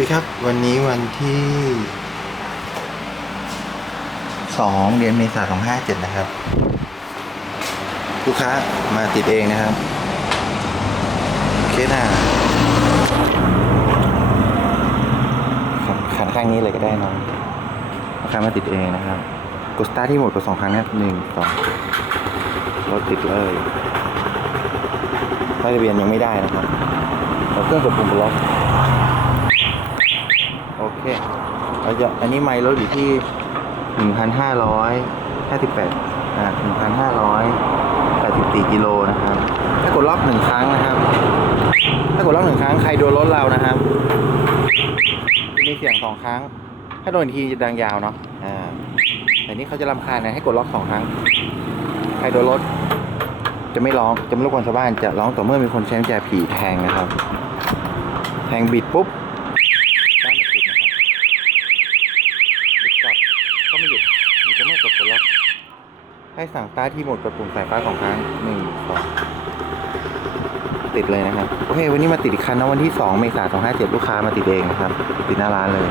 สิครับ วันนี้วันที่สองเดือนเมษายนสองห้าเจ็ดนะครับ ลูกค้ามาติดเองนะครับ เคสหน้าขันขันข้างนี้เลยก็ได้น้องลูกค้ามาติดเองนะครับ กดสตาร์ที่หมดกดสองครั้งนะหนึ่งสองรถติดเลยป้ายทะเบียนยังไม่ได้นะครับเราเครื่องกดปุ่มบล็อก เราจะอันนี้ไมล์รถอยู่ที่หนึ่งพันห้าร้อยห้าสิบแปดอ่าหนึ่งพันห้าร้อยแปดสิบสี่กิโลนะครับ ถ้ากดล็อกหนึ่งครั้งนะครับ ถ้ากดล็อกหนึ่งครั้งใครโดนรถเรานะครับจะมีเสียงสองครั้ง ถ้าโดนทีจะดังยาวเนาะอ่าแต่นี้เขาจะรำคาญนะให้กดล็อกสองครั้ง ใครโดนรถจะไม่ร้องจะไม่รบกวนชาวบ้านจะร้องต่อเมื่อมีคนใช้กุญแจผีแทงนะครับ แทงบิดปุ๊บ ด้านไม่ติดนะครับบิดกลับก็ไม่หยุดมีจะไม่กดกดล็อก ให้สั่งสตาร์ทที่หมดกดปุ่มสายฟ้าสองครั้งหนึ่งสองติดเลยนะครับโอเควันนี้มาติดอีกคันนะวันที่สองเมษายนสองห้าเจ็ดลูกค้ามาติดเองนะครับ ติดหน้าร้านเลย